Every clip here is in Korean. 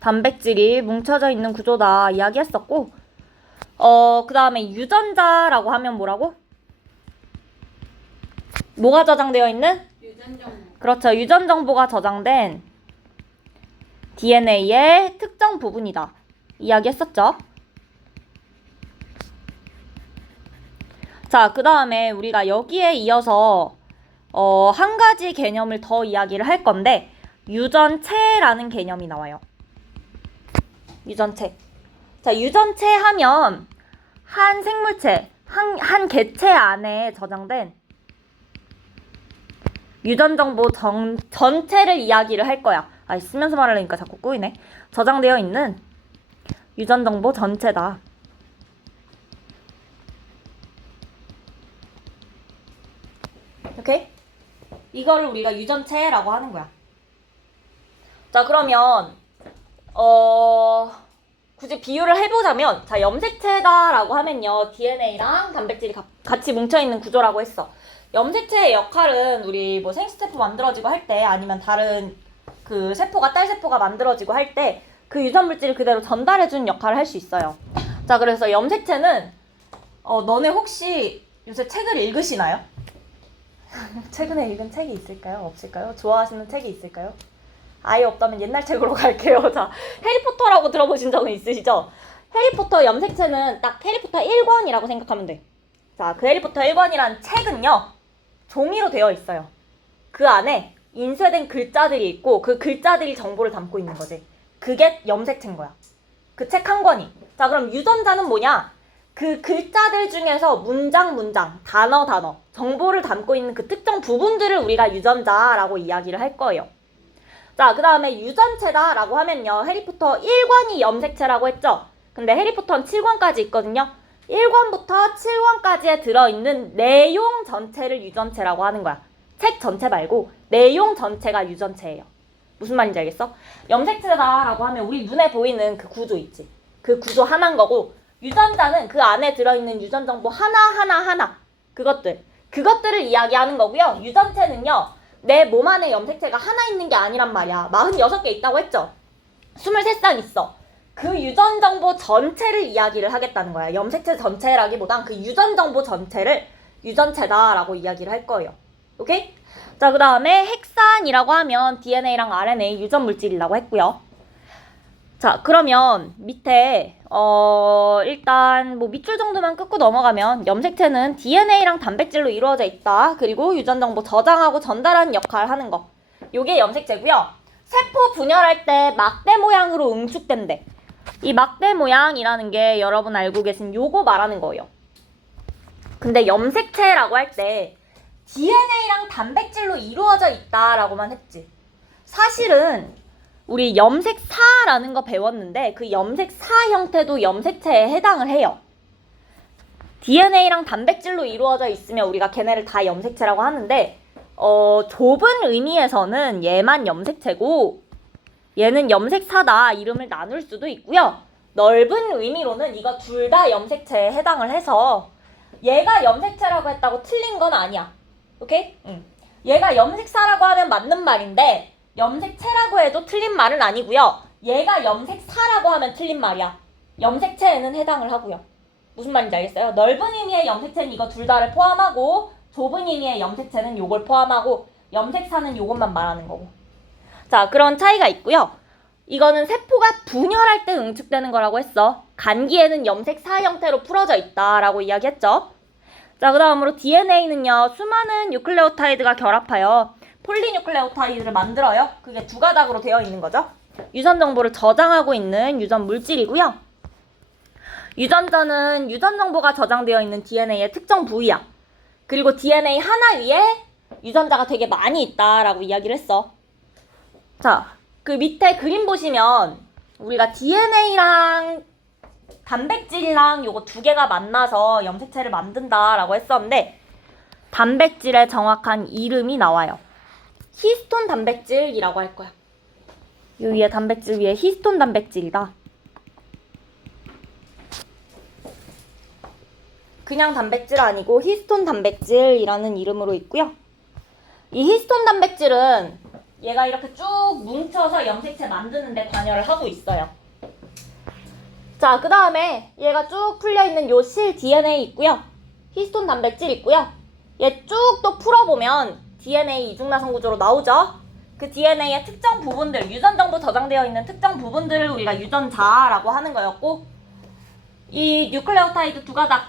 단백질이 뭉쳐져 있는 구조다 이야기했었고, 그 다음에 유전자라고 하면 뭐라고? 뭐가 저장되어 있는? 유전정보. 그렇죠. 유전 정보가 저장된 DNA의 특정 부분이다 이야기했었죠. 자, 그 다음에 우리가 여기에 이어서 한 가지 개념을 더 이야기를 할 건데, 유전체라는 개념이 나와요. 유전체. 자, 유전체 하면 한 생물체, 한 개체 안에 저장된 유전 정보 전체를 이야기를 할 거야. 쓰면서 말하려니까 자꾸 꼬이네. 저장되어 있는 유전 정보 전체다. 오케이? 이거를 우리가 유전체라고 하는 거야. 자, 그러면 굳이 비유를 해보자면, 자, 염색체다라고 하면요, DNA랑 단백질이 같이 뭉쳐있는 구조라고 했어. 염색체의 역할은 우리 뭐 생수세포 만들어지고 할 때, 아니면 다른 그 세포가 딸세포가 만들어지고 할 때 그 유전물질을 그대로 전달해주는 역할을 할 수 있어요. 자, 그래서 염색체는 너네 혹시 요새 책을 읽으시나요? 최근에 읽은 책이 있을까요? 없을까요? 좋아하시는 책이 있을까요? 아예 없다면 옛날 책으로 갈게요. 자, 해리포터라고 들어보신 적은 있으시죠? 해리포터 염색체는 딱 해리포터 1권이라고 생각하면 돼. 자, 그 해리포터 1권이라는 책은요, 종이로 되어 있어요. 그 안에 인쇄된 글자들이 있고, 그 글자들이 정보를 담고 있는 거지. 그게 염색체인 거야. 그 책 한 권이. 자, 그럼 유전자는 뭐냐? 그 글자들 중에서 문장, 단어, 정보를 담고 있는 그 특정 부분들을 우리가 유전자라고 이야기를 할 거예요. 자, 그 다음에 유전체다라고 하면요, 해리포터 1권이 염색체라고 했죠? 근데 해리포터는 7권까지 있거든요. 1권부터 7권까지에 들어있는 내용 전체를 유전체라고 하는 거야. 책 전체 말고 내용 전체가 유전체예요. 무슨 말인지 알겠어? 염색체다라고 하면 우리 눈에 보이는 그 구조 있지. 그 구조 하나인 거고, 유전자는 그 안에 들어있는 유전 정보 하나 그것들을 이야기하는 거고요. 유전체는요, 내 몸 안에 염색체가 하나 있는 게 아니란 말이야. 46개 있다고 했죠? 23쌍 있어. 그 유전 정보 전체를 이야기를 하겠다는 거야. 염색체 전체라기보단 그 유전 정보 전체를 유전체다라고 이야기를 할 거예요. 오케이? 자, 그 다음에 핵산이라고 하면 DNA랑 RNA 유전 물질이라고 했고요. 자, 그러면 밑에 일단 뭐 밑줄 정도만 끊고 넘어가면, 염색체는 DNA랑 단백질로 이루어져 있다. 그리고 유전 정보 저장하고 전달하는 역할을 하는 거. 요게 염색체고요. 세포 분열할 때 막대 모양으로 응축된대. 이 막대 모양이라는 게 여러분 알고 계신 요거 말하는 거예요. 근데 염색체라고 할 때 DNA랑 단백질로 이루어져 있다라고만 했지. 사실은 우리 염색사라는 거 배웠는데, 그 염색사 형태도 염색체에 해당을 해요. DNA랑 단백질로 이루어져 있으면 우리가 걔네를 다 염색체라고 하는데, 좁은 의미에서는 얘만 염색체고 얘는 염색사다 이름을 나눌 수도 있고요. 넓은 의미로는 이거 둘 다 염색체에 해당을 해서 얘가 염색체라고 했다고 틀린 건 아니야. 오케이? 얘가 염색사라고 하면 맞는 말인데, 염색체라고 해도 틀린 말은 아니고요. 얘가 염색사라고 하면 틀린 말이야. 염색체에는 해당을 하고요. 무슨 말인지 알겠어요? 넓은 의미의 염색체는 이거 둘 다를 포함하고, 좁은 의미의 염색체는 요걸 포함하고, 염색사는 요것만 말하는 거고. 자, 그런 차이가 있고요. 이거는 세포가 분열할 때 응축되는 거라고 했어. 간기에는 염색사 형태로 풀어져 있다라고 이야기했죠. 자, 그 다음으로 DNA는요, 수많은 뉴클레오타이드가 결합하여 폴리뉴클레오타이드를 만들어요. 그게 두 가닥으로 되어 있는 거죠. 유전 정보를 저장하고 있는 유전 물질이고요. 유전자는 유전 정보가 저장되어 있는 DNA의 특정 부위야. 그리고 DNA 하나 위에 유전자가 되게 많이 있다라고 이야기를 했어. 자, 그 밑에 그림 보시면 우리가 DNA랑 단백질이랑 요거 두 개가 만나서 염색체를 만든다라고 했었는데, 단백질의 정확한 이름이 나와요. 히스톤 단백질이라고 할 거야. 요 위에 단백질 위에 히스톤 단백질이다. 그냥 단백질 아니고 히스톤 단백질이라는 이름으로 있고요. 이 히스톤 단백질은 얘가 이렇게 쭉 뭉쳐서 염색체 만드는데 관여를 하고 있어요. 자, 그 다음에 얘가 쭉 풀려있는 요 실 DNA 있고요. 히스톤 단백질 있고요. 얘 쭉 또 풀어보면 DNA 이중나선 구조로 나오죠. 그 DNA의 특정 부분들, 유전 정보 저장되어 있는 특정 부분들을 우리가 유전자라고 하는 거였고, 이 뉴클레오타이드 두 가닥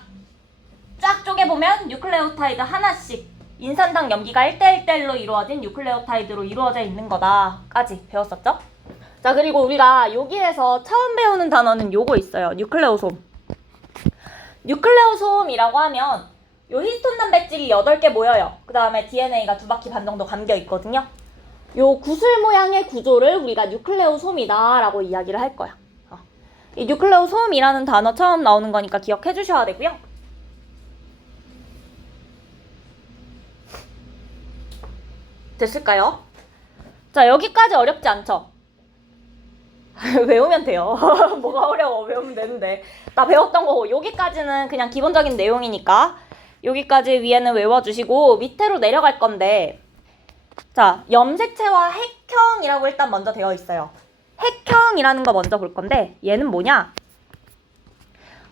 쫙 쪼개보면 뉴클레오타이드 하나씩 인산당 염기가 1대1대1로 이루어진 뉴클레오타이드로 이루어져 있는 거다까지 배웠었죠? 자, 그리고 우리가 여기에서 처음 배우는 단어는 요거 있어요. 뉴클레오솜. 뉴클레오솜이라고 하면 요 히스톤 단백질이 8개 모여요. 그 다음에 DNA가 2바퀴 반 정도 감겨 있거든요. 요 구슬 모양의 구조를 우리가 뉴클레오솜이다 라고 이야기를 할 거야. 이 뉴클레오솜이라는 단어 처음 나오는 거니까 기억해 주셔야 되고요. 됐을까요? 자, 여기까지 어렵지 않죠? 외우면 돼요. 뭐가 어려워. 외우면 되는데. 나 배웠던 거 여기까지는 그냥 기본적인 내용이니까 여기까지 위에는 외워주시고 밑으로 내려갈 건데, 자, 염색체와 핵형이라고 일단 먼저 되어 있어요. 핵형이라는 거 먼저 볼 건데 얘는 뭐냐?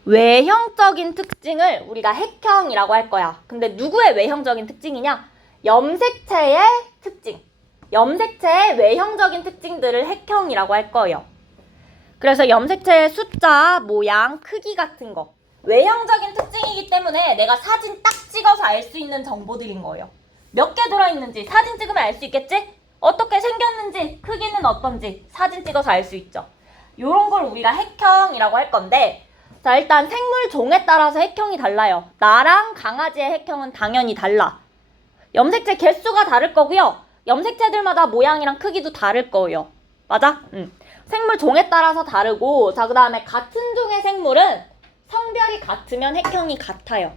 외형적인 특징을 우리가 핵형이라고 할 거야. 근데 누구의 외형적인 특징이냐? 염색체의 특징. 염색체의 외형적인 특징들을 핵형이라고 할 거예요. 그래서 염색체의 숫자, 모양, 크기 같은 거. 외형적인 특징이기 때문에 내가 사진 딱 찍어서 알 수 있는 정보들인 거예요. 몇 개 들어있는지 사진 찍으면 알 수 있겠지? 어떻게 생겼는지, 크기는 어떤지 사진 찍어서 알 수 있죠. 요런 걸 우리가 핵형이라고 할 건데, 자, 일단 생물 종에 따라서 핵형이 달라요. 나랑 강아지의 핵형은 당연히 달라. 염색체 개수가 다를 거고요. 염색체들마다 모양이랑 크기도 다를 거예요. 맞아? 생물 종에 따라서 다르고, 자, 그 다음에 같은 종의 생물은 성별이 같으면 핵형이 같아요.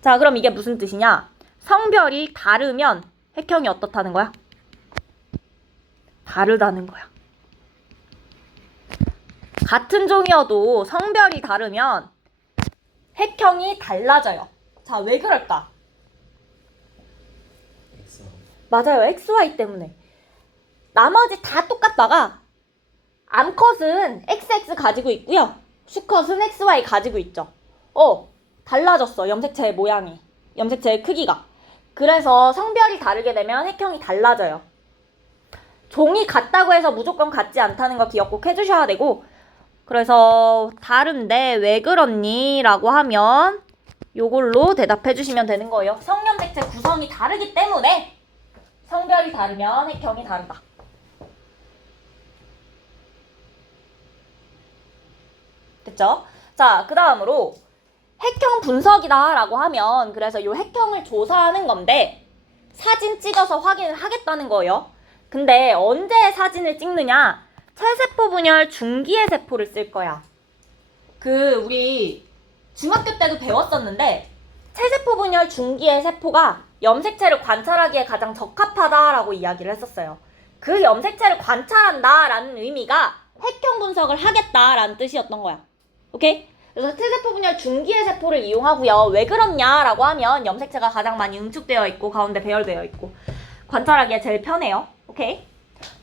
자, 그럼 이게 무슨 뜻이냐? 성별이 다르면 핵형이 어떻다는 거야? 다르다는 거야. 같은 종이어도 성별이 다르면 핵형이 달라져요. 자, 왜 그럴까? 맞아요. XY 때문에. 나머지 다 똑같다가 암컷은 XX 가지고 있고요. 수컷은 XY 가지고 있죠. 달라졌어. 염색체의 모양이. 염색체의 크기가. 그래서 성별이 다르게 되면 핵형이 달라져요. 종이 같다고 해서 무조건 같지 않다는 거 기억 꼭 해주셔야 되고, 그래서 다른데 왜 그렇니? 라고 하면 요걸로 대답해 주시면 되는 거예요. 성염색체 구성이 다르기 때문에 성별이 다르면 핵형이 다르다. 됐죠? 자, 그 다음으로 핵형 분석이다 라고 하면, 그래서 요 핵형을 조사하는 건데 사진 찍어서 확인을 하겠다는 거예요. 근데 언제 사진을 찍느냐? 체세포 분열 중기의 세포를 쓸 거야. 우리 중학교 때도 배웠었는데 체세포 분열 중기의 세포가 염색체를 관찰하기에 가장 적합하다라고 이야기를 했었어요. 그 염색체를 관찰한다라는 의미가 핵형 분석을 하겠다라는 뜻이었던 거야. 오케이? 그래서 체세포 분열 중기의 세포를 이용하고요. 왜 그렇냐라고 하면 염색체가 가장 많이 응축되어 있고 가운데 배열되어 있고 관찰하기에 제일 편해요. 오케이?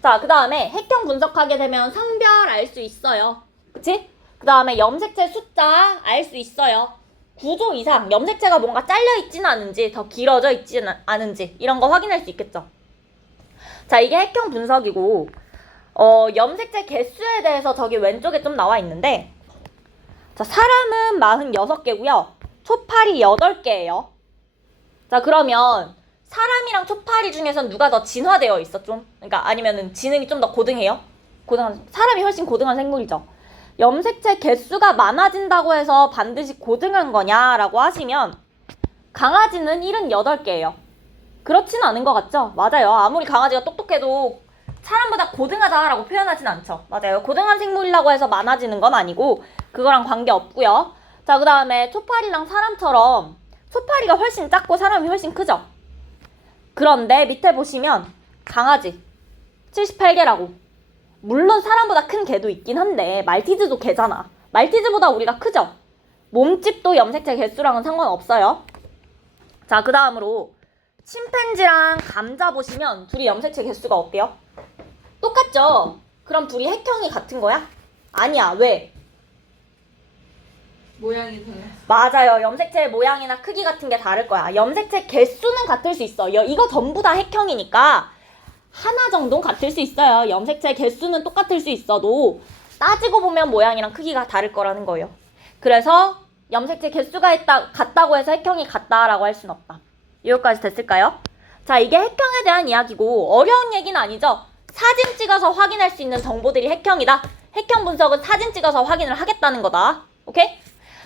자, 그 다음에 핵형 분석하게 되면 성별 알 수 있어요. 그치? 그 다음에 염색체 숫자 알 수 있어요. 구조 이상, 염색체가 뭔가 잘려있지는 않은지, 더 길어져 있지는 않은지 이런 거 확인할 수 있겠죠. 자, 이게 핵형 분석이고, 염색체 개수에 대해서 저기 왼쪽에 좀 나와 있는데, 자, 사람은 46개고요. 초파리 8개예요. 자, 그러면 사람이랑 초파리 중에선 누가 더 진화되어 있어, 좀? 그러니까 아니면은 지능이 좀 더 고등해요? 사람이 훨씬 고등한 생물이죠. 염색체 개수가 많아진다고 해서 반드시 고등한 거냐라고 하시면 강아지는 78개예요. 그렇지는 않은 것 같죠? 맞아요. 아무리 강아지가 똑똑해도 사람보다 고등하다라고 표현하진 않죠. 맞아요. 고등한 생물이라고 해서 많아지는 건 아니고 그거랑 관계없고요. 자, 그 다음에 초파리랑 사람처럼 초파리가 훨씬 작고 사람이 훨씬 크죠? 그런데 밑에 보시면 강아지 78개라고. 물론 사람보다 큰 개도 있긴 한데 말티즈도 개잖아. 말티즈보다 우리가 크죠? 몸집도 염색체 개수랑은 상관없어요. 자, 그 다음으로 침팬지랑 감자 보시면 둘이 염색체 개수가 어때요? 똑같죠? 그럼 둘이 핵형이 같은 거야? 아니야. 왜? 모양이 달라. 맞아요. 염색체의 모양이나 크기 같은 게 다를 거야. 염색체 개수는 같을 수 있어. 이거 전부 다 핵형이니까 하나 정도는 같을 수 있어요. 염색체 개수는 똑같을 수 있어도 따지고 보면 모양이랑 크기가 다를 거라는 거예요. 그래서 염색체 개수가 같다고 해서 핵형이 같다라고 할 순 없다. 여기까지 됐을까요? 자, 이게 핵형에 대한 이야기고 어려운 얘기는 아니죠. 사진 찍어서 확인할 수 있는 정보들이 핵형이다. 핵형 분석은 사진 찍어서 확인을 하겠다는 거다. 오케이?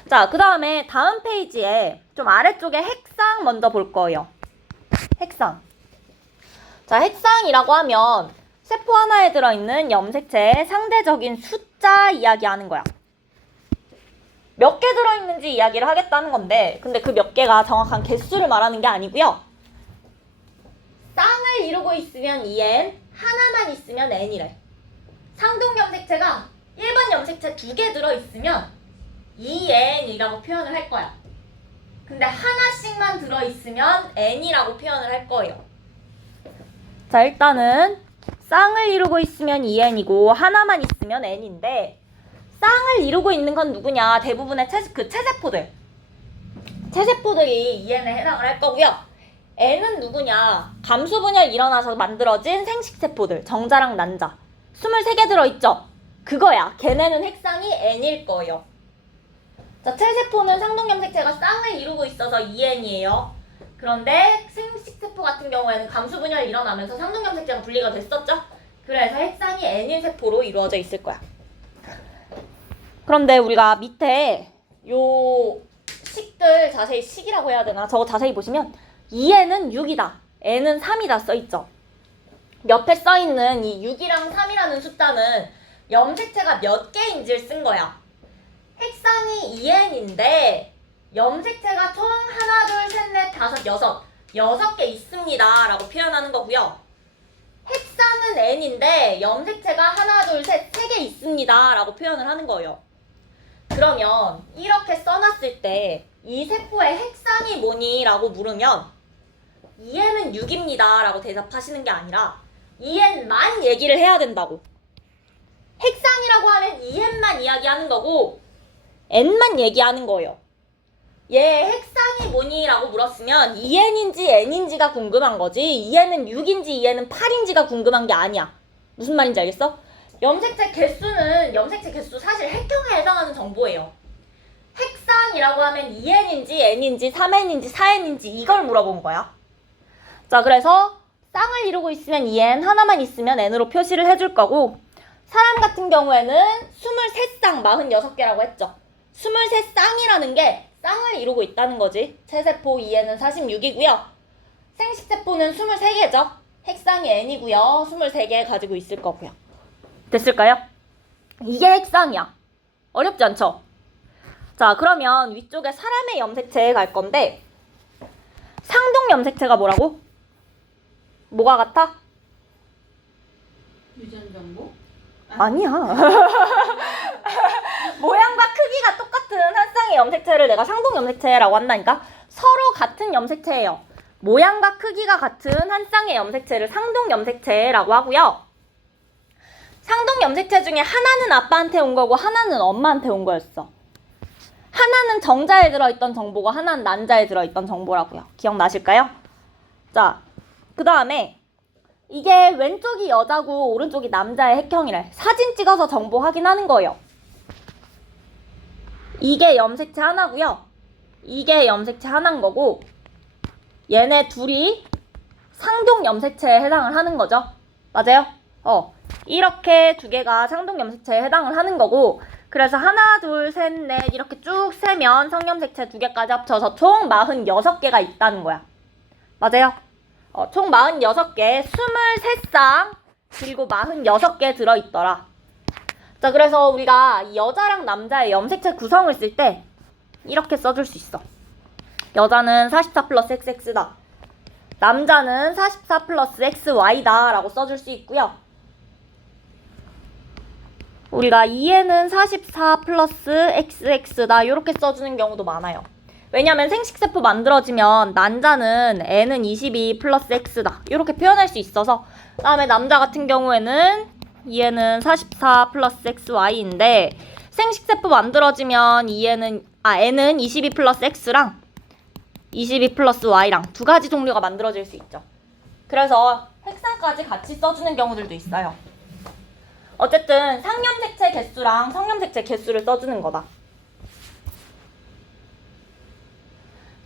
자, 그 다음에 다음 페이지에 좀 아래쪽에 핵상 먼저 볼 거예요. 핵상. 자, 핵상이라고 하면 세포 하나에 들어있는 염색체의 상대적인 숫자 이야기하는 거야. 몇 개 들어있는지 이야기를 하겠다는 건데, 근데 그 몇 개가 정확한 개수를 말하는 게 아니고요. 쌍을 이루고 있으면 2n, 하나만 있으면 n이래. 상동 염색체가 1번 염색체 2개 들어있으면 2n이라고 표현을 할 거야. 근데 하나씩만 들어있으면 n이라고 표현을 할 거예요. 자, 일단은 쌍을 이루고 있으면 2n이고 하나만 있으면 n인데 쌍을 이루고 있는 건 누구냐? 대부분의 체세포들. 체세포들이 2n에 해당을 할 거고요. n은 누구냐? 감수분열 일어나서 만들어진 생식세포들. 정자랑 난자. 23개 들어있죠? 그거야. 걔네는 핵상이 n일 거예요. 자, 체세포는 상동염색체가 쌍을 이루고 있어서 2n이에요. 그런데 생식세포 같은 경우에는 감수분열이 일어나면서 상동염색체가 분리가 됐었죠? 그래서 핵상이 n인 세포로 이루어져 있을 거야. 그런데 우리가 밑에 요 식들 자세히 식이라고 해야 되나? 저거 자세히 보시면 2n은 6이다. n은 3이다 써있죠. 옆에 써있는 이 6이랑 3이라는 숫자는 염색체가 몇 개인지를 쓴 거야. 핵상이 2n인데 염색체가 총 하나, 둘, 셋, 넷, 다섯, 여섯 개 있습니다 라고 표현하는 거고요. 핵상은 n인데 염색체가 하나, 둘, 셋, 세 개 있습니다 라고 표현을 하는 거예요. 그러면 이렇게 써놨을 때 이 세포의 핵상이 뭐니? 라고 물으면 2n은 6입니다 라고 대답하시는 게 아니라 2n만 얘기를 해야 된다고. 핵상이라고 하면 2n만 이야기하는 거고 n만 얘기하는 거예요. 얘 핵상이 뭐니? 라고 물었으면 2n인지 n인지가 궁금한 거지 2n은 6인지 2n은 8인지가 궁금한 게 아니야. 무슨 말인지 알겠어? 염색체 개수 사실 핵형에 해당하는 정보예요. 핵상이라고 하면 2n인지 n인지 3n인지 4n인지 이걸 물어본 거야. 자, 그래서 쌍을 이루고 있으면 2n, 하나만 있으면 n으로 표시를 해줄 거고 사람 같은 경우에는 23쌍, 46개라고 했죠. 23쌍이라는 게 쌍을 이루고 있다는 거지. 체세포 2n은 46이고요. 생식세포는 23개죠. 핵상이 n이고요. 23개 가지고 있을 거고요. 됐을까요? 이게 핵상이야. 어렵지 않죠? 자, 그러면 위쪽에 사람의 염색체에 갈 건데 상동 염색체가 뭐라고? 뭐가 같아? 유전정보? 아니야. 모양과 크기가 똑같은 한 쌍의 염색체를 내가 상동 염색체라고 한다니까? 서로 같은 염색체예요. 모양과 크기가 같은 한 쌍의 염색체를 상동 염색체라고 하고요. 상동 염색체 중에 하나는 아빠한테 온 거고 하나는 엄마한테 온 거였어. 하나는 정자에 들어있던 정보고 하나는 난자에 들어있던 정보라고요. 기억나실까요? 자, 그 다음에 이게 왼쪽이 여자고 오른쪽이 남자의 핵형이래. 사진 찍어서 정보 확인하는 거예요. 이게 염색체 하나고요. 이게 염색체 하나인 거고 얘네 둘이 상동 염색체에 해당을 하는 거죠. 맞아요? 이렇게 두 개가 상동 염색체에 해당을 하는 거고 그래서 하나, 둘, 셋, 넷 이렇게 쭉 세면 성염색체 두 개까지 합쳐서 총 46개가 있다는 거야. 맞아요? 총 46개, 23쌍, 그리고 46개 들어있더라. 자, 그래서 우리가 이 여자랑 남자의 염색체 구성을 쓸 때 이렇게 써줄 수 있어. 여자는 44 플러스 XX다. 남자는 44 플러스 XY다 라고 써줄 수 있고요. 우리가 2에는 44 플러스 XX다 이렇게 써주는 경우도 많아요. 왜냐면 생식세포 만들어지면 난자는 n은 22 플러스 x다. 이렇게 표현할 수 있어서. 그 다음에 남자 같은 경우에는 얘는 44 플러스 xy인데 생식세포 만들어지면 n은 22 플러스 x랑 22 플러스 y랑 두 가지 종류가 만들어질 수 있죠. 그래서 핵상까지 같이 써주는 경우들도 있어요. 어쨌든 상염색체 개수랑 성염색체 개수를 써주는 거다.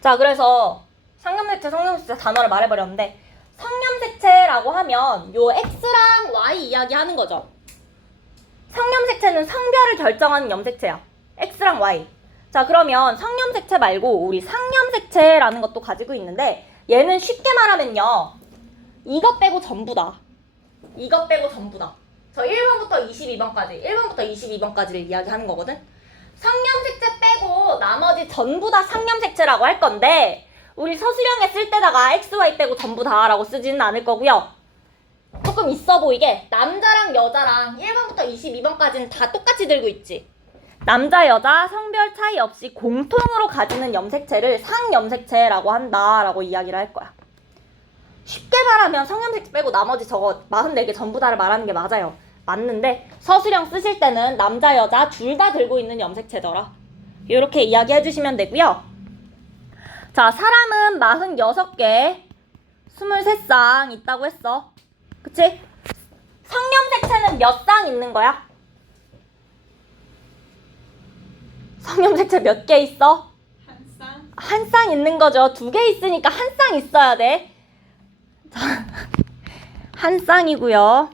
자, 그래서 상염색체, 성염색체 단어를 말해버렸는데 성염색체라고 하면 요 X랑 Y 이야기하는 거죠. 성염색체는 성별을 결정하는 염색체야. X랑 Y. 자, 그러면 성염색체 말고 우리 상염색체라는 것도 가지고 있는데 얘는 쉽게 말하면요. 이것 빼고 전부다. 이것 빼고 전부다. 저 1번부터 22번까지, 1번부터 22번까지를 이야기하는 거거든. 성염색체 빼고 나머지 전부 다 상염색체라고 할 건데 우리 서술형에 쓸 때다가 XY 빼고 전부 다라고 쓰지는 않을 거고요. 조금 있어 보이게 남자랑 여자랑 1번부터 22번까지는 다 똑같이 들고 있지. 남자, 여자 성별 차이 없이 공통으로 가지는 염색체를 상염색체라고 한다라고 이야기를 할 거야. 쉽게 말하면 성염색체 빼고 나머지 저거 44개 전부 다를 말하는 게 맞아요. 맞는데 서술형 쓰실 때는 남자, 여자 둘 다 들고 있는 염색체더라. 이렇게 이야기해 주시면 되고요. 자, 사람은 46개, 23쌍 있다고 했어. 그치? 성염색체는 몇 쌍 있는 거야? 성염색체 몇 개 있어? 한 쌍? 한 쌍 있는 거죠. 2개 있으니까 한 쌍 있어야 돼. 자, 한 쌍이고요.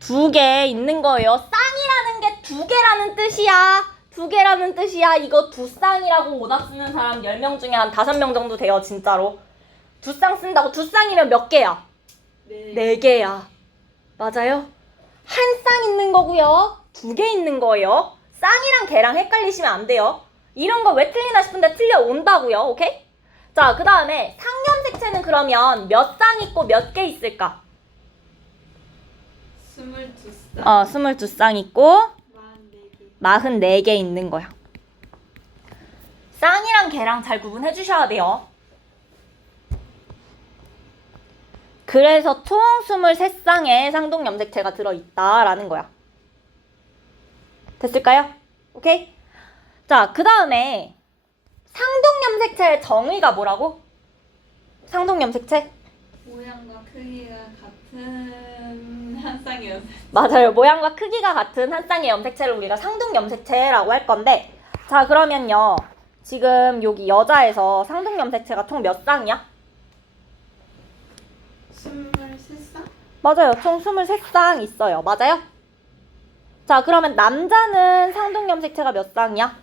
2개 있는 거예요. 쌍이라는 게 2개라는 뜻이야. 2개라는 뜻이야. 이거 2쌍이라고 오답 쓰는 사람 10명 중에 한 5명 정도 돼요. 진짜로. 2쌍 쓴다고. 2쌍이면 몇 개야? 네 개야. 맞아요? 한 쌍 있는 거고요. 2개 있는 거예요. 쌍이랑 개랑 헷갈리시면 안 돼요. 이런 거 왜 틀리나 싶은데 틀려온다고요. 오케이? 자, 그 다음에 상염색체는 그러면 몇 쌍 있고 몇 개 있을까? 22쌍. 22쌍 있고 44개. 44개 있는 거야. 쌍이랑 개랑 잘 구분해 주셔야 돼요. 그래서 총 23쌍의 상동염색체가 들어있다라는 거야. 됐을까요? 오케이? 자, 그 다음에 상동염색체의 정의가 뭐라고? 상동염색체? 모양과 크기가 같은 한 쌍의 염색. 맞아요. 모양과 크기가 같은 한 쌍의 염색체를 우리가 상동염색체라고 할 건데, 자, 그러면요. 지금 여기 여자에서 상동염색체가 총 몇 쌍이야? 23쌍? 맞아요. 총 23쌍 있어요. 맞아요? 자, 그러면 남자는 상동염색체가 몇 쌍이야?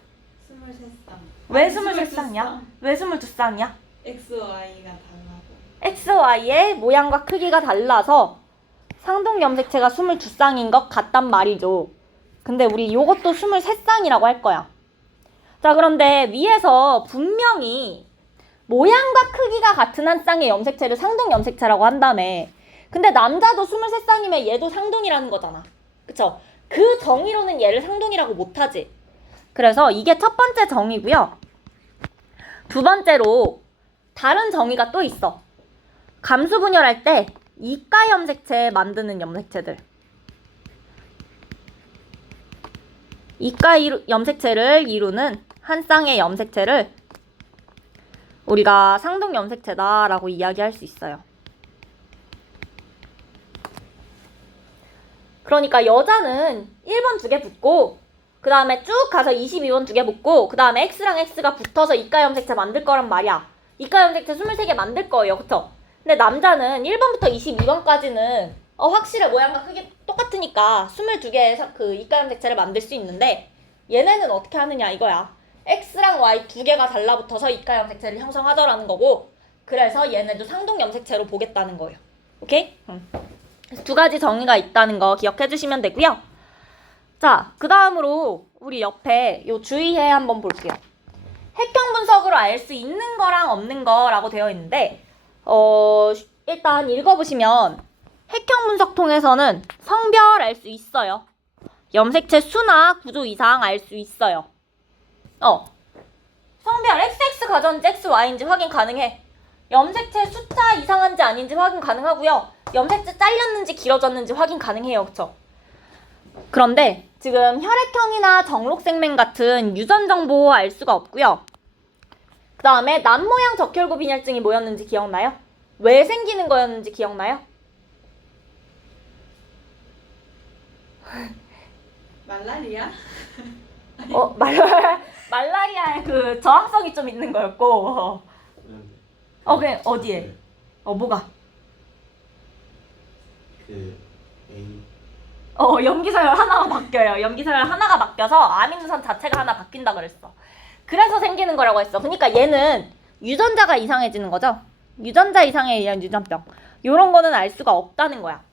23쌍. 왜 23쌍이야? 왜 22쌍이야? XY가 달라고. XY의 모양과 크기가 달라서 상동염색체가 22쌍인 것 같단 말이죠. 근데 우리 요것도 23쌍이라고 할 거야. 자, 그런데 위에서 분명히 모양과 크기가 같은 한 쌍의 염색체를 상동염색체라고 한다며. 근데 남자도 23쌍이면 얘도 상동이라는 거잖아. 그쵸? 그 정의로는 얘를 상동이라고 못하지. 그래서 이게 첫 번째 정의고요. 두 번째로 다른 정의가 또 있어. 감수 분열할 때 이가 염색체 만드는 염색체들. 이가 염색체를 이루는 한 쌍의 염색체를 우리가 상동 염색체다라고 이야기할 수 있어요. 그러니까 여자는 1번 2개 붙고 그 다음에 쭉 가서 22번 2개 붙고 그 다음에 X랑 X가 붙어서 이가 염색체 만들 거란 말이야. 이가 염색체 23개 만들 거예요. 그쵸? 근데 남자는 1번부터 22번까지는 확실해. 모양과 크기 똑같으니까 22개의 그 이가 염색체를 만들 수 있는데 얘네는 어떻게 하느냐 이거야. X랑 Y 2개가 달라붙어서 이가 염색체를 형성하더라는 거고, 그래서 얘네도 상동 염색체로 보겠다는 거예요. 오케이? 두 가지 정의가 있다는 거 기억해 주시면 되고요. 자, 그 다음으로 우리 옆에 요 주의해 한번 볼게요. 핵형 분석으로 알 수 있는 거랑 없는 거라고 되어 있는데 일단 읽어보시면 핵형 분석 통해서는 성별 알 수 있어요. 염색체 수나 구조 이상 알 수 있어요. 성별 XX 가졌는지 XY인지 확인 가능해. 염색체 숫자 이상한지 아닌지 확인 가능하고요. 염색체 잘렸는지 길어졌는지 확인 가능해요. 그쵸? 그런데 지금 혈액형이나 정록생명 같은 유전 정보 알 수가 없고요. 그 다음에 남모양 적혈구 빈혈증이 뭐였는지 기억나요? 왜 생기는 거였는지 기억나요? 말라리아? 말라리아의 그 저항성이 좀 있는 거였고. 그냥 어디에? 뭐가? 그 A 염기서열 하나가 바뀌어요. 염기서열 하나가 바뀌어서 아미노산 자체가 하나 바뀐다 그랬어. 그래서 생기는 거라고 했어. 그러니까 얘는 유전자가 이상해지는 거죠. 유전자 이상에 의한 유전병. 요런 거는 알 수가 없다는 거야.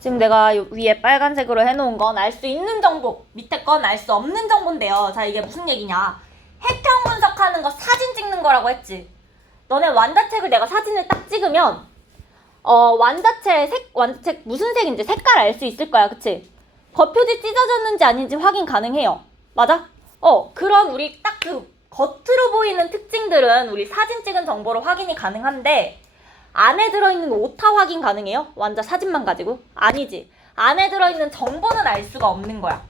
지금 내가 위에 빨간색으로 해놓은 건 알 수 있는 정보, 밑에 건 알 수 없는 정보인데요. 자, 이게 무슨 얘기냐. 핵형 분석하는 거 사진 찍는 거라고 했지. 너네 완자책을 내가 사진을 딱 찍으면 완자책 무슨 색인지 색깔 알 수 있을 거야. 그치? 겉표지 찢어졌는지 아닌지 확인 가능해요. 맞아? 그런 우리 딱 그 겉으로 보이는 특징들은 우리 사진 찍은 정보로 확인이 가능한데 안에 들어있는 오타 확인 가능해요? 완자 사진만 가지고? 아니지. 안에 들어있는 정보는 알 수가 없는 거야.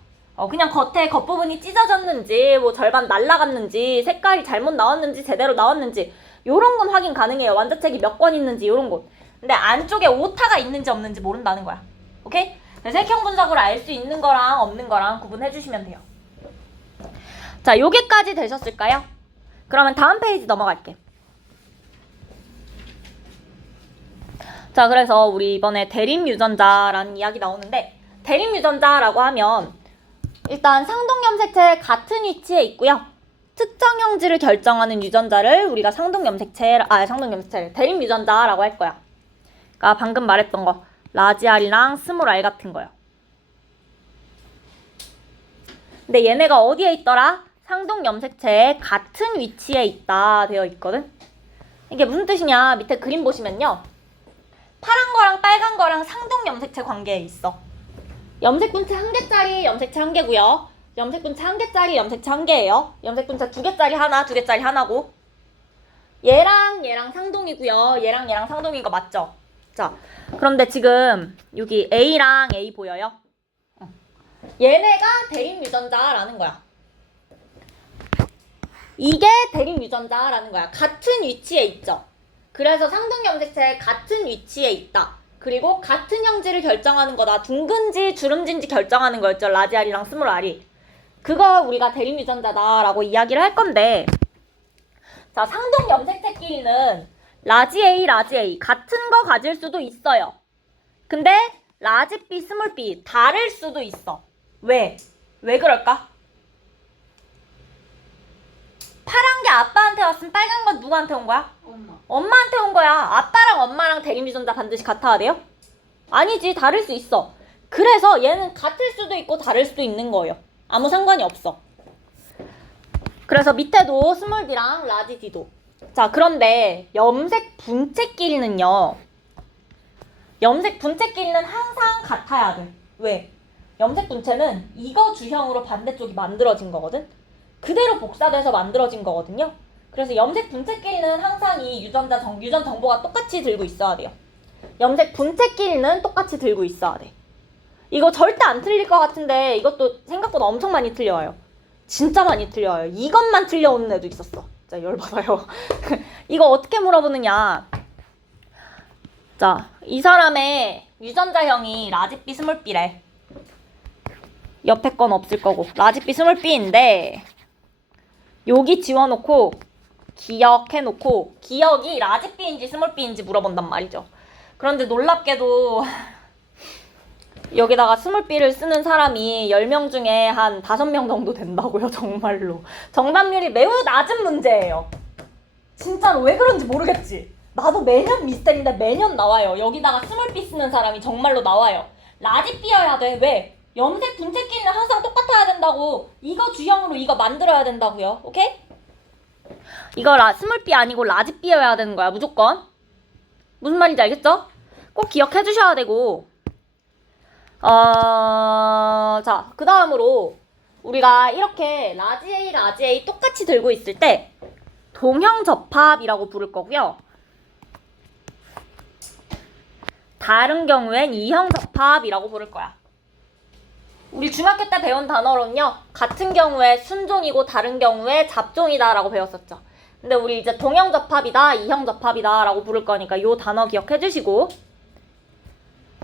그냥 겉부분이 찢어졌는지, 뭐 절반 날라갔는지, 색깔이 잘못 나왔는지, 제대로 나왔는지, 요런 건 확인 가능해요. 완자책이 몇 권 있는지, 요런 것. 근데 안쪽에 오타가 있는지 없는지 모른다는 거야. 오케이? 그래서 색형 분석으로 알 수 있는 거랑 없는 거랑 구분해 주시면 돼요. 자, 요게까지 되셨을까요? 그러면 다음 페이지 넘어갈게. 자, 그래서 우리 이번에 대립유전자라는 이야기 나오는데, 대립유전자라고 하면 일단 상동염색체 같은 위치에 있고요. 특정 형질을 결정하는 유전자를 우리가 대립유전자라고 할 거야. 그러니까 방금 말했던 거 라지 R이랑 스몰 R 같은 거요. 근데 얘네가 어디에 있더라? 상동염색체의 같은 위치에 있다 되어 있거든. 이게 무슨 뜻이냐? 밑에 그림 보시면요. 파란 거랑 빨간 거랑 상동염색체 관계에 있어. 염색분체 1개짜리 염색체 1개고요. 염색분체 1개짜리 염색체 1개예요. 염색분체 2개짜리 하나, 2개짜리 하나고. 얘랑 상동이고요. 얘랑 상동인 거 맞죠? 자, 그런데 지금 여기 A랑 A 보여요? 얘네가 대립유전자라는 거야. 이게 대립유전자라는 거야. 같은 위치에 있죠. 그래서 상동염색체 같은 위치에 있다. 그리고 같은 형질을 결정하는 거다. 둥근지 주름진지 결정하는 거였죠. 라지 R이랑 스몰 R이. 그거 우리가 대립유전자다라고 이야기를 할 건데, 자, 상동염색체끼리는 라지 A 같은 거 가질 수도 있어요. 근데 라지 B, 스몰 B 다를 수도 있어. 왜 그럴까? 파란 게 아빠한테 왔으면 빨간 건 누구한테 온 거야? 엄마한테 온 거야. 아빠랑 엄마랑 대립유전자 반드시 같아야 돼요? 아니지. 다를 수 있어. 그래서 얘는 같을 수도 있고 다를 수도 있는 거예요. 아무 상관이 없어. 그래서 밑에도 스몰 D랑 라지 D도. 자, 그런데 염색 분체끼리는요. 염색 분체끼리는 항상 같아야 돼. 왜? 염색 분체는 이거 주형으로 반대쪽이 만들어진 거거든. 그대로 복사돼서 만들어진 거거든요. 그래서 염색 분체끼리는 항상 이 유전 정보가 똑같이 들고 있어야 돼요. 염색 분체끼리는 똑같이 들고 있어야 돼. 이거 절대 안 틀릴 것 같은데 이것도 생각보다 엄청 많이 틀려요. 진짜 많이 틀려요. 이것만 틀려오는 애도 있었어. 진짜 열받아요. 이거 어떻게 물어보느냐. 자, 이 사람의 유전자형이 라지 B, 스몰 B래. 옆에 건 없을 거고 라지 B, 스몰 B인데 여기 지워놓고 기억해놓고 기억이 라지 B인지 스몰 B인지 물어본단 말이죠. 그런데 놀랍게도 여기다가 스몰 B를 쓰는 사람이 10명 중에 한 5명 정도 된다고요. 정말로. 정답률이 매우 낮은 문제예요. 진짜로 왜 그런지 모르겠지. 나도 매년 미스터리인데 매년 나와요. 여기다가 스몰 B 쓰는 사람이 정말로 나와요. 라지 B여야 돼. 왜? 염색 분체끼리는 항상 똑같아야 된다고. 이거 주형으로 이거 만들어야 된다고요. 오케이? 이거 스몰 B 아니고 라지 B여야 되는 거야. 무조건. 무슨 말인지 알겠죠? 꼭 기억해 주셔야 되고. 자, 그 다음으로 우리가 이렇게 라지 A 똑같이 들고 있을 때 동형접합이라고 부를 거고요. 다른 경우엔 이형접합이라고 부를 거야. 우리 중학교 때 배운 단어로는요. 같은 경우에 순종이고 다른 경우에 잡종이다 라고 배웠었죠. 근데 우리 이제 동형접합이다, 이형접합이다 라고 부를 거니까 요 단어 기억해 주시고,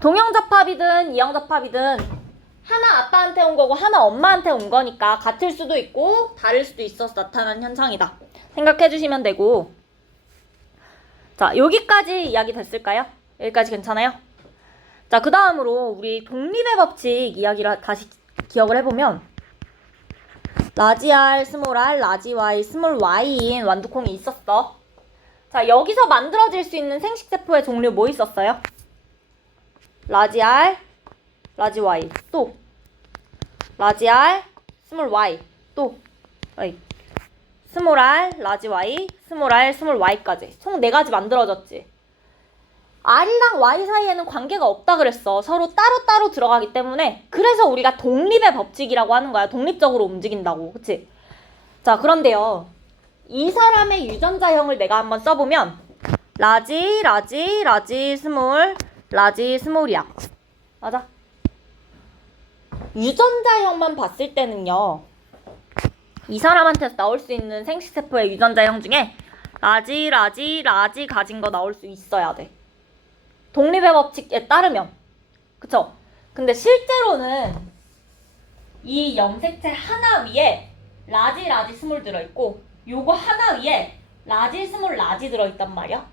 동형접합이든 이형접합이든 하나 아빠한테 온 거고 하나 엄마한테 온 거니까 같을 수도 있고 다를 수도 있어서 나타난 현상이다 생각해 주시면 되고, 자, 여기까지 이야기 됐을까요? 여기까지 괜찮아요? 자, 그 다음으로 우리 독립의 법칙 이야기를 다시 기억을 해보면, 라지 R, 스몰 r, 라지 Y, 스몰 y인 완두콩이 있었어. 자, 여기서 만들어질 수 있는 생식세포의 종류 뭐 있었어요? 라지 R, 라지 Y, 또 라지 R, 스몰 y, 또 스몰 r, 라지 y, 스몰 r, 스몰 y까지 총 4가지 만들어졌지. R이랑 Y 사이에는 관계가 없다 그랬어. 서로 따로따로 들어가기 때문에. 그래서 우리가 독립의 법칙이라고 하는 거야. 독립적으로 움직인다고. 그치? 자, 그런데요. 이 사람의 유전자형을 내가 한번 써보면 라지, 라지, 라지, 스몰, 라지, 스몰이야. 맞아? 유전자형만 봤을 때는요. 이 사람한테서 나올 수 있는 생식세포의 유전자형 중에 라지, 라지, 라지 가진 거 나올 수 있어야 돼. 독립의 법칙에 따르면. 그쵸? 근데 실제로는 이 염색체 하나 위에 라지, 라지, 스몰 들어있고 요거 하나 위에 라지, 스몰, 라지 들어있단 말이야.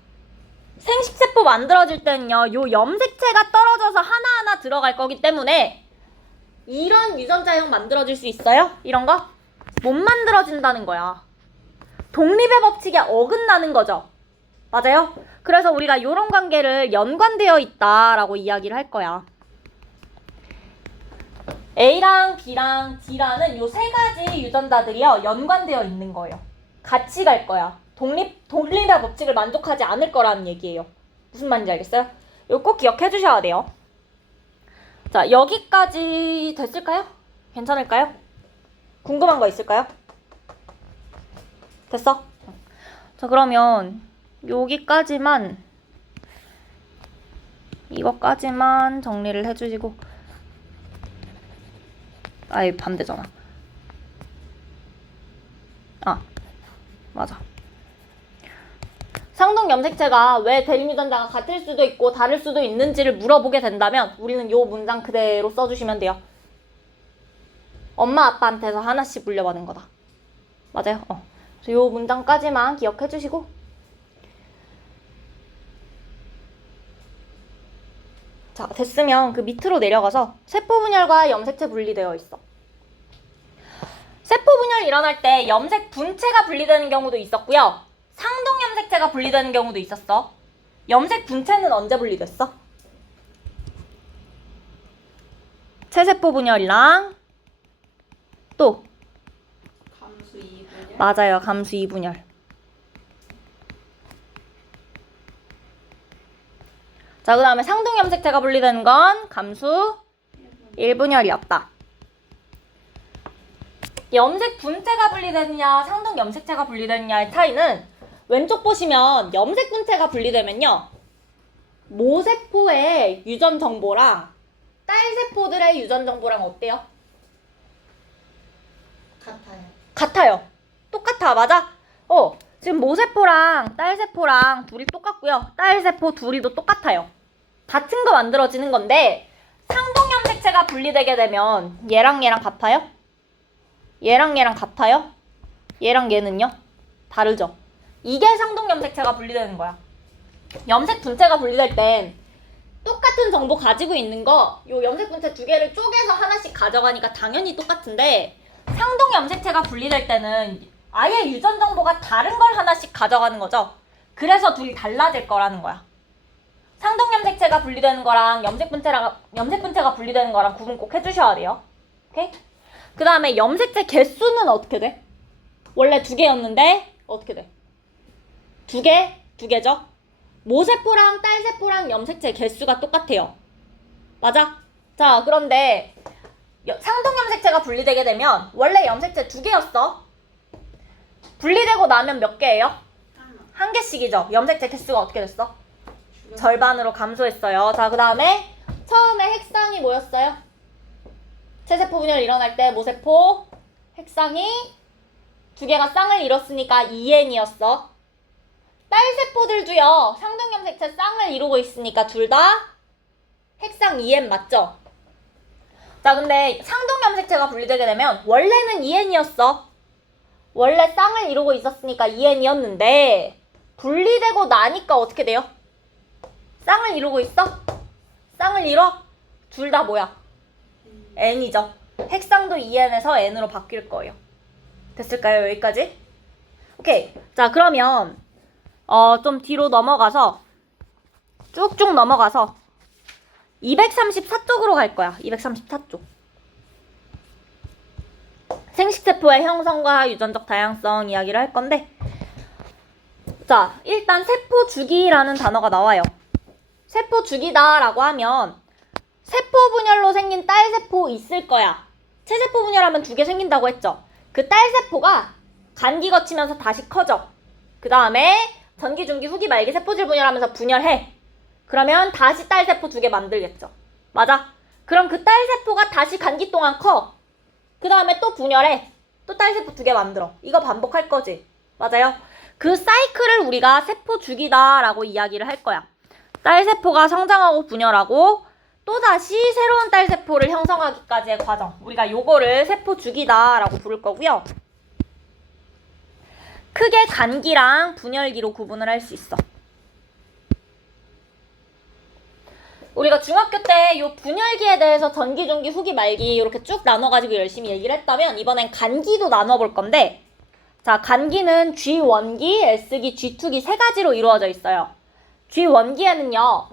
생식세포 만들어질 때는요, 요 염색체가 떨어져서 하나하나 들어갈 거기 때문에 이런 유전자형 만들어질 수 있어요? 이런 거? 못 만들어진다는 거야. 독립의 법칙에 어긋나는 거죠. 맞아요? 그래서 우리가 이런 관계를 연관되어 있다라고 이야기를 할 거야. A랑 B랑 D라는 요 3가지 유전자들이요, 연관되어 있는 거예요. 같이 갈 거야. 독립의 법칙을 만족하지 않을 거라는 얘기예요. 무슨 말인지 알겠어요? 이거 꼭 기억해 주셔야 돼요. 자, 여기까지 됐을까요? 괜찮을까요? 궁금한 거 있을까요? 됐어? 자, 그러면 여기까지만, 이거까지만 정리를 해주시고, 아이, 반대잖아. 아, 맞아. 상동 염색체가 왜 대립유전자가 같을 수도 있고 다를 수도 있는지를 물어보게 된다면 우리는 요 문장 그대로 써주시면 돼요. 엄마 아빠한테서 하나씩 물려받은 거다. 맞아요? 그래서 요 문장까지만 기억해 주시고, 자, 됐으면 그 밑으로 내려가서 세포 분열과 염색체 분리되어 있어. 세포 분열 일어날 때 염색 분체가 분리되는 경우도 있었고요. 상동 염색체가 분리되는 경우도 있었어. 염색 분체는 언제 분리됐어? 체세포 분열이랑 또 감수 2분열. 맞아요. 감수 2분열. 자, 그 다음에 상동 염색체가 분리되는 건 감수 1분열이었다. 염색 분체가 분리되느냐 상동 염색체가 분리되느냐의 차이는 왼쪽 보시면 염색 분체가 분리되면요, 모세포의 유전 정보랑 딸세포들의 유전 정보랑 어때요? 같아요. 같아요. 똑같아. 맞아? 지금 모세포랑 딸세포랑 둘이 똑같고요. 딸세포 둘이도 똑같아요. 같은 거 만들어지는 건데, 상동 염색체가 분리되게 되면 얘랑 얘랑 같아요? 얘랑 얘랑 같아요? 얘랑 얘는요? 다르죠? 이게 상동 염색체가 분리되는 거야. 염색 분체가 분리될 땐 똑같은 정보 가지고 있는 거, 요 염색 분체 2개를 쪼개서 하나씩 가져가니까 당연히 똑같은데, 상동 염색체가 분리될 때는 아예 유전 정보가 다른 걸 하나씩 가져가는 거죠. 그래서 둘이 달라질 거라는 거야. 상동 염색체가 분리되는 거랑 염색 분체가 분리되는 거랑 구분 꼭 해주셔야 돼요. 오케이? 그 다음에 염색체 개수는 어떻게 돼? 원래 2개였는데 어떻게 돼? 2개? 2개죠? 모세포랑 딸세포랑 염색체 개수가 똑같아요. 맞아? 자, 그런데 상동 염색체가 분리되게 되면 원래 염색체 2개였어. 분리되고 나면 몇 개예요? 한 개씩이죠. 염색체 개수가 어떻게 됐어? 절반으로 감소했어요. 자, 그 다음에 처음에 핵상이 뭐였어요? 체세포 분열 일어날 때 모세포, 핵상이 2개가 쌍을 이뤘으니까 2N이었어. 딸세포들도요. 상동 염색체 쌍을 이루고 있으니까 둘 다 핵상 2N 맞죠? 자, 근데 상동 염색체가 분리되게 되면 원래는 2N이었어. 원래 쌍을 이루고 있었으니까 2N이었는데 분리되고 나니까 어떻게 돼요? 쌍을 이루고 있어? 쌍을 이뤄? 둘 다 뭐야? N이죠. 핵상도 2N에서 N으로 바뀔 거예요. 됐을까요? 여기까지? 오케이. 자, 그러면 좀 뒤로 넘어가서 쭉쭉 넘어가서 234쪽으로 갈 거야. 234쪽. 생식세포의 형성과 유전적 다양성 이야기를 할 건데, 자, 일단 세포주기라는 단어가 나와요. 세포주기다라고 하면 세포 분열로 생긴 딸세포 있을 거야. 체세포 분열하면 2개 생긴다고 했죠. 그 딸세포가 간기 거치면서 다시 커져. 그 다음에 전기, 중기, 후기, 말기 세포질 분열하면서 분열해. 그러면 다시 딸세포 2개 만들겠죠. 맞아? 그럼 그 딸세포가 다시 간기 동안 커. 그 다음에 또 분열해. 또 딸세포 2개 만들어. 이거 반복할 거지. 맞아요? 그 사이클을 우리가 세포주기다라고 이야기를 할 거야. 딸세포가 성장하고 분열하고 또다시 새로운 딸세포를 형성하기까지의 과정. 우리가 요거를 세포주기다라고 부를 거고요. 크게 간기랑 분열기로 구분을 할 수 있어. 우리가 중학교 때 요 분열기에 대해서 전기, 중기, 후기, 말기 이렇게 쭉 나눠가지고 열심히 얘기를 했다면 이번엔 간기도 나눠볼 건데, 자, 간기는 G1기, S기, G2기 3가지로 이루어져 있어요. G1기에는요,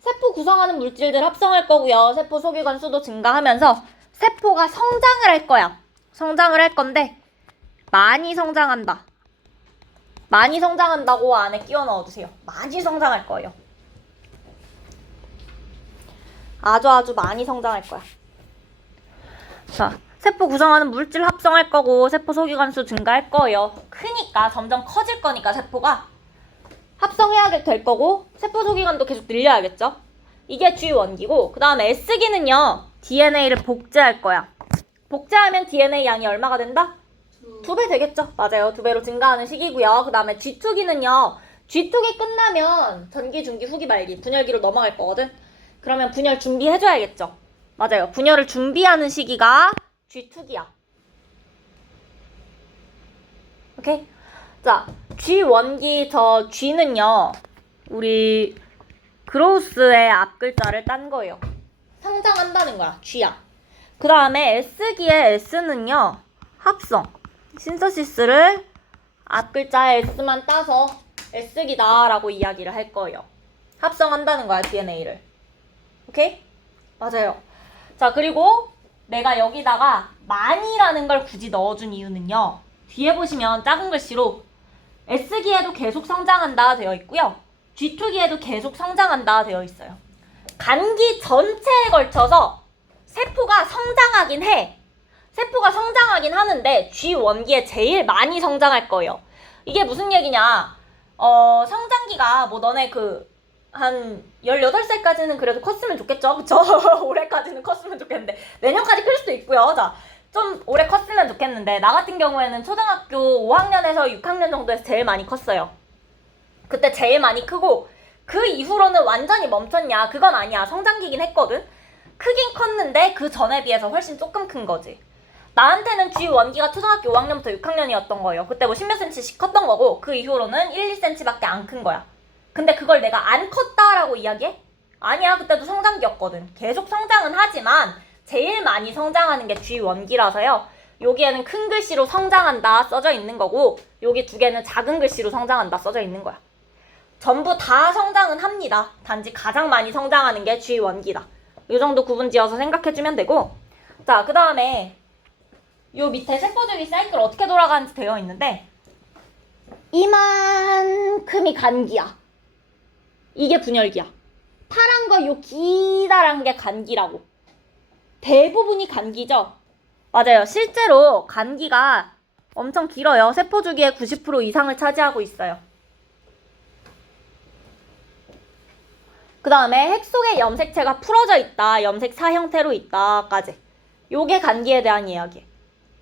세포 구성하는 물질들 합성할 거고요. 세포 소기관 수도 증가하면서 세포가 성장을 할 거야. 성장을 할 건데 많이 성장한다. 많이 성장한다고 안에 끼워 넣어주세요. 많이 성장할 거예요. 아주 많이 성장할 거야. 자, 세포 구성하는 물질 합성할 거고 세포 소기관 수 증가할 거예요. 크니까 점점 커질 거니까 세포가 합성해야 될 거고 세포 소기관도 계속 늘려야겠죠. 이게 G1기고 그 다음에 S기는요. DNA를 복제할 거야. 복제하면 DNA 양이 얼마가 된다? 2배 되겠죠. 맞아요. 2배로 증가하는 시기고요. 그 다음에 G2기는요. G2기 끝나면 전기, 중기, 후기, 말기 분열기로 넘어갈 거거든. 그러면 분열 준비해줘야겠죠. 맞아요. 분열을 준비하는 시기가 G2기야. 오케이? 자, G1기 저 G는요. 우리 그로우스의 앞글자를 딴 거예요. 성장한다는 거야. G야. 그 다음에 S기의 S는요. 합성. 신서시스를 앞글자에 S만 따서 S기다라고 이야기를 할 거예요. 합성한다는 거야. DNA를. 오케이? 맞아요. 자, 그리고 내가 여기다가 많이라는 걸 굳이 넣어준 이유는요. 뒤에 보시면 작은 글씨로 S기에도 계속 성장한다 되어 있고요. G2기에도 계속 성장한다 되어 있어요. 간기 전체에 걸쳐서 세포가 성장하긴 해. 세포가 성장하긴 하는데 G1기에 제일 많이 성장할 거예요. 이게 무슨 얘기냐. 성장기가 뭐 너네 한 18살까지는 그래도 컸으면 좋겠죠? 그쵸? 올해까지는 컸으면 좋겠는데 내년까지 클 수도 있고요. 자, 좀 오래 컸으면 좋겠는데 나 같은 경우에는 초등학교 5학년에서 6학년 정도에서 제일 많이 컸어요. 그때 제일 많이 크고 그 이후로는 완전히 멈췄냐? 그건 아니야. 성장기긴 했거든? 크긴 컸는데 그 전에 비해서 훨씬 조금 큰 거지. 나한테는 G1기가 초등학교 5학년부터 6학년이었던 거예요. 그때 뭐 10몇 cm씩 컸던 거고 그 이후로는 1, 2cm밖에 안 큰 거야. 근데 그걸 내가 안 컸다라고 이야기해? 아니야. 그때도 성장기였거든. 계속 성장은 하지만 제일 많이 성장하는 게 G1기라서요. 여기에는 큰 글씨로 성장한다 써져 있는 거고 여기 2개는 작은 글씨로 성장한다 써져 있는 거야. 전부 다 성장은 합니다. 단지 가장 많이 성장하는 게 G1기다. 이 정도 구분 지어서 생각해주면 되고, 자, 그 다음에 요 밑에 세포주기 사이클 어떻게 돌아가는지 되어 있는데 이만큼이 간기야. 이게 분열기야. 파란 거 요 기다란 게 간기라고. 대부분이 간기죠? 맞아요. 실제로 간기가 엄청 길어요. 세포 주기의 90% 이상을 차지하고 있어요. 그 다음에 핵 속에 염색체가 풀어져 있다, 염색사 형태로 있다까지. 요게 간기에 대한 이야기.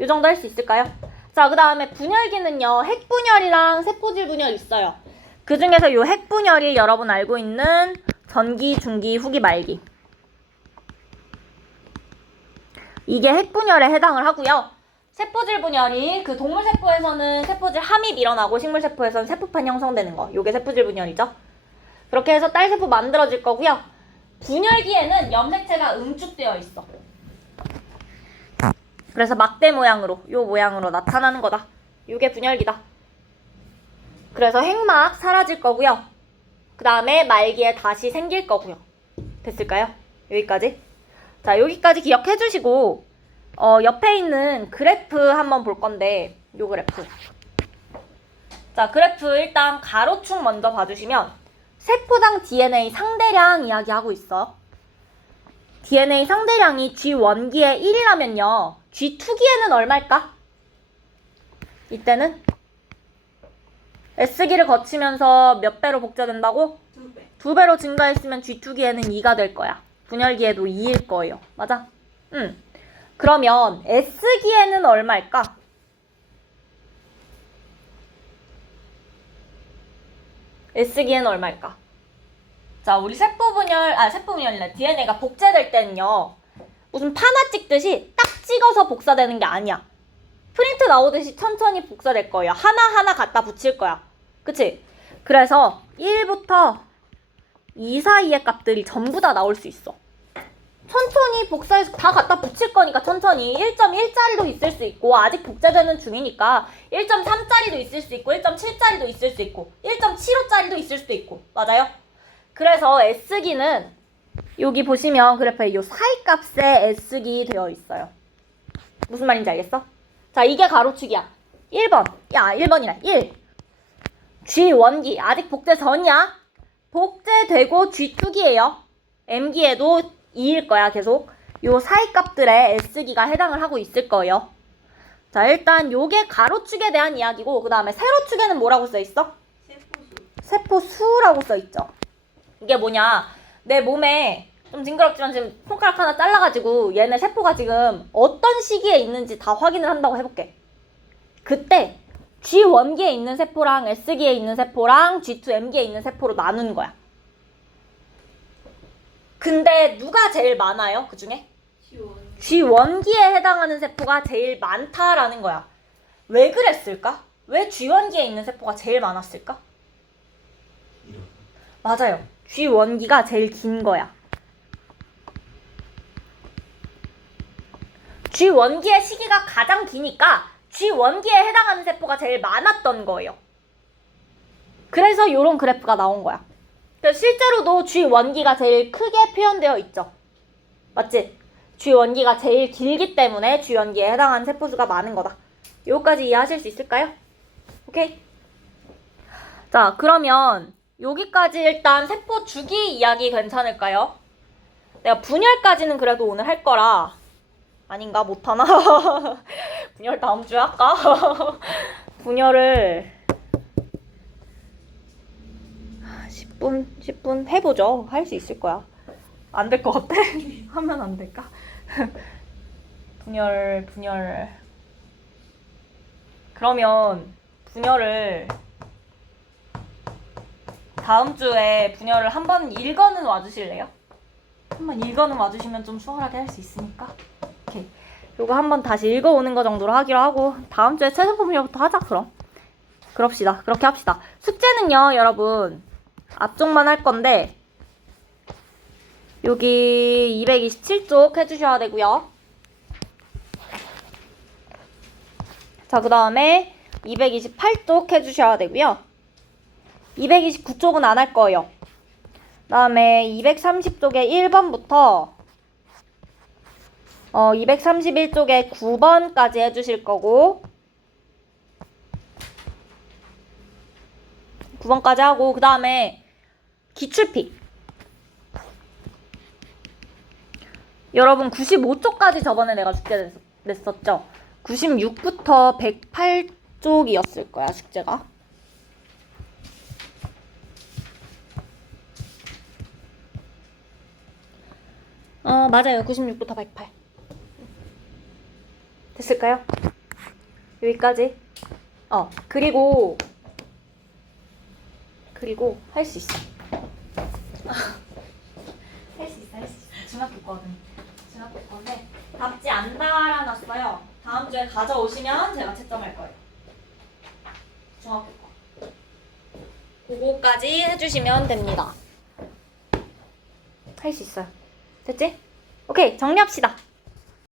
요 정도 할 수 있을까요? 자, 그 다음에 분열기는요, 핵분열이랑 세포질 분열 있어요. 그 중에서 요 핵분열이 여러분 알고 있는 전기, 중기, 후기, 말기. 이게 핵분열에 해당을 하고요. 세포질 분열이 그 동물세포에서는 세포질 함입 일어나고 식물세포에서는 세포판 형성되는 거. 요게 세포질 분열이죠. 그렇게 해서 딸세포 만들어질 거고요. 분열기에는 염색체가 응축되어 있어. 그래서 막대 모양으로, 요 모양으로 나타나는 거다. 요게 분열기다. 그래서 핵막 사라질 거고요. 그 다음에 말기에 다시 생길 거고요. 됐을까요? 여기까지. 자, 여기까지 기억해 주시고 옆에 있는 그래프 한번 볼 건데 요 그래프. 자, 그래프 일단 가로축 먼저 봐주시면 세포당 DNA 상대량 이야기하고 있어. DNA 상대량이 G1기에 1이라면요. G2기에는 얼마일까? 이때는 S기를 거치면서 몇 배로 복제된다고? 2배. 2배로 증가했으면 G2기에는 2가 될 거야. 분열기에도 2일 거예요. 맞아? 응. 그러면 S기에는 얼마일까? S기에는 얼마일까? 자, 우리 세포분열이나 DNA가 복제될 때는요. 무슨 파나 찍듯이 딱 찍어서 복사되는 게 아니야. 프린트 나오듯이 천천히 복사될 거예요. 하나하나 갖다 붙일 거야. 그치? 그래서 1부터 2 사이의 값들이 전부 다 나올 수 있어. 천천히 복사해서 다 갖다 붙일 거니까 천천히 1.1짜리도 있을 수 있고 아직 복제되는 중이니까 1.3짜리도 있을 수 있고 1.7짜리도 있을 수 있고 1.75짜리도 있을 수도 있고 맞아요? 그래서 S기는 여기 보시면 그래프에 요 사이 값에 S기 되어 있어요. 무슨 말인지 알겠어? 자, 이게 가로축이야. 1번. 야, 1번이라. 1. G1기. 아직 복제 전이야. 복제되고 G2기예요. M기에도 2일 거야, 계속. 요 사이 값들에 S기가 해당을 하고 있을 거예요. 자, 일단 요게 가로축에 대한 이야기고 그 다음에 세로축에는 뭐라고 써 있어? 세포수. 세포수라고 써 있죠. 이게 뭐냐? 내 몸에 좀 징그럽지만 지금 손가락 하나 잘라가지고 얘네 세포가 지금 어떤 시기에 있는지 다 확인을 한다고 해볼게. 그때 G1기에 있는 세포랑 S기에 있는 세포랑 G2M기에 있는 세포로 나누는 거야. 근데 누가 제일 많아요? 그 중에? G1기에 해당하는 세포가 제일 많다라는 거야. 왜 그랬을까? 왜 G1기에 있는 세포가 제일 많았을까? 맞아요. G1기가 제일 긴 거야. G1기의 시기가 가장 기니까 G1기에 해당하는 세포가 제일 많았던 거예요. 그래서 이런 그래프가 나온 거야. 그래서 실제로도 G1기가 제일 크게 표현되어 있죠. 맞지? G1기가 제일 길기 때문에 G1기에 해당하는 세포수가 많은 거다. 요거까지 이해하실 수 있을까요? 오케이? 자, 그러면 여기까지 일단 세포 주기 이야기 괜찮을까요? 내가 분열까지는 그래도 오늘 할 거라 아닌가? 못하나? 분열 다음 주에 할까? 분열을 10분 해보죠. 할 수 있을 거야. 안 될 것 같아? 하면 안 될까? 분열. 그러면 분열을 다음 주에 분열을 한번 읽어는 와주실래요? 한번 읽어는 와주시면 좀 수월하게 할 수 있으니까. 오케이. 요거 한번 다시 읽어오는 거 정도로 하기로 하고 다음 주에 최소포 분열부터 하자 그럼. 그럽시다. 그렇게 합시다. 숙제는요 여러분 앞쪽만 할 건데 여기 227쪽 해주셔야 되고요. 자, 그 다음에 228쪽 해주셔야 되고요. 229쪽은 안 할 거예요. 그 다음에 230쪽에 1번부터 231쪽에 9번까지 해주실 거고 9번까지 하고 그 다음에 기출피 여러분 95쪽까지 저번에 내가 숙제 냈었죠? 96부터 108쪽이었을 거야, 숙제가. 맞아요. 96부터 108. 됐을까요? 여기까지. 그리고 할 수 있어. 할 수 있어. 중학교 거는. 중학교 건데 답지 안 달아놨어요. 다음 주에 가져오시면 제가 채점할 거예요. 중학교 거. 그거까지 해주시면 됩니다. 할 수 있어요. 됐지? 오케이, 정리합시다.